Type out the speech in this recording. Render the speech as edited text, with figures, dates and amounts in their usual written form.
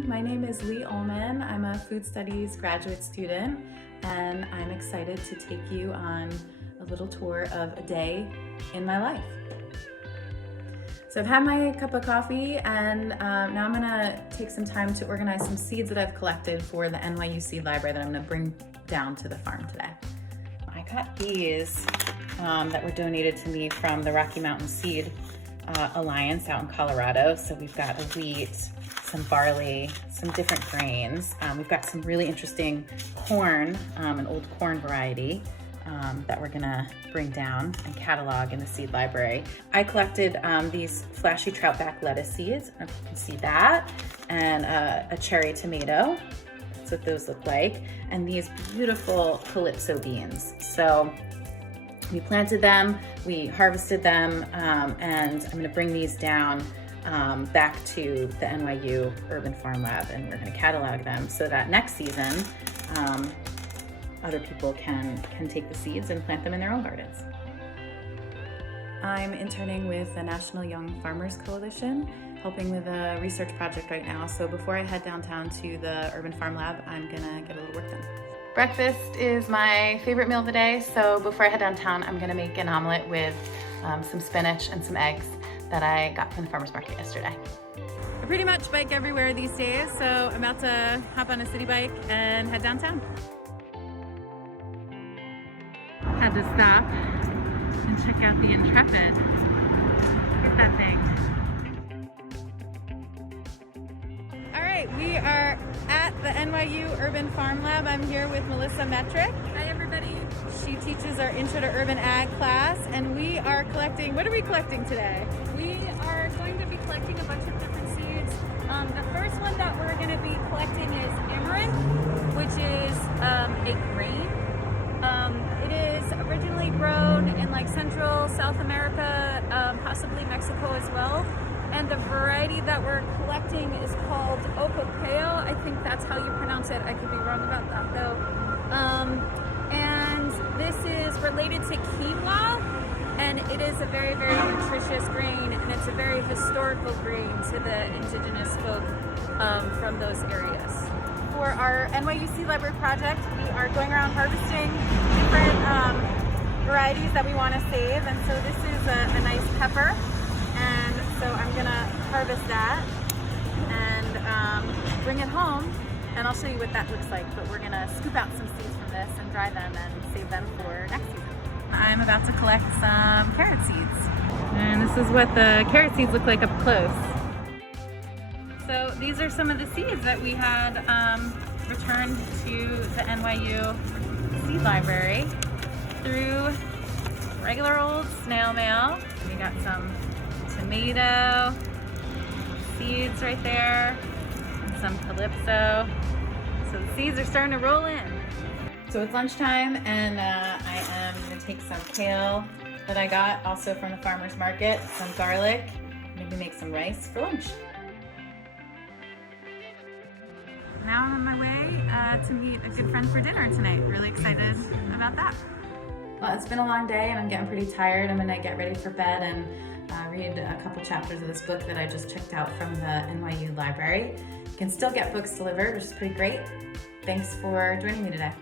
everyone. My name is Leigh Ollman. I'm a food studies graduate student, and I'm excited to take you on a little tour of a day in my life. So I've had my cup of coffee, and now I'm gonna take some time to organize some seeds that I've collected for the NYU Seed Library that I'm gonna bring down to the farm today. I got these that were donated to me from the Rocky Mountain Seed Alliance out in Colorado. So we've got a wheat, some barley, some different grains. We've got some really interesting corn, an old corn variety that we're gonna bring down and catalog in the seed library. I collected these flashy troutback lettuce seeds, if you can see that, and a cherry tomato. That's what those look like. And these beautiful calypso beans. So we planted them, we harvested them, and I'm gonna bring these down back to the NYU Urban Farm Lab, and we're gonna catalog them so that next season, other people can take the seeds and plant them in their own gardens. I'm interning with the National Young Farmers Coalition, helping with a research project right now. So before I head downtown to the Urban Farm Lab, I'm gonna get a little work done. Breakfast is my favorite meal of the day, so before I head downtown, I'm gonna make an omelet with some spinach and some eggs that I got from the farmer's market yesterday. I pretty much bike everywhere these days, so I'm about to hop on a city bike and head downtown. Had to stop and check out the Intrepid. Look at that thing. All right, we are at the NYU Urban Farm Lab. I'm here with Melissa Metrick. Hi everybody. She teaches our Intro to Urban Ag class, and we are collecting, what are we collecting today? We are going to be collecting a bunch of different seeds. The first one that we're going to be collecting is amaranth, which is a grain. It is originally grown in like Central, South America, possibly Mexico as well. And the variety that we're collecting is called Ocopeo. I think that's how you pronounce it. I could be wrong about that though. And this is related to quinoa, and it is a very, very nutritious grain, and it's a very historical grain to the indigenous folk from those areas. For our NYU Seed Library project, we are going around harvesting different varieties that we want to save, and so this is a nice pepper, and so I'm gonna harvest that and bring it home, and I'll show you what that looks like, but we're gonna scoop out some seeds from this and dry them and save them for next season. I'm about to collect some carrot seeds, and this is what the carrot seeds look like up close. So these are some of the seeds that we had returned to the NYU Seed Library through regular old snail mail. We got some tomato seeds right there, and some calypso. So the seeds are starting to roll in. So it's lunchtime, and I am gonna take some kale that I got also from the farmer's market, some garlic, maybe make some rice for lunch. Now I'm on my way to meet a good friend for dinner tonight. Really excited about that. Well, it's been a long day and I'm getting pretty tired. I'm gonna get ready for bed and read a couple chapters of this book that I just checked out from the NYU library. You can still get books delivered, which is pretty great. Thanks for joining me today.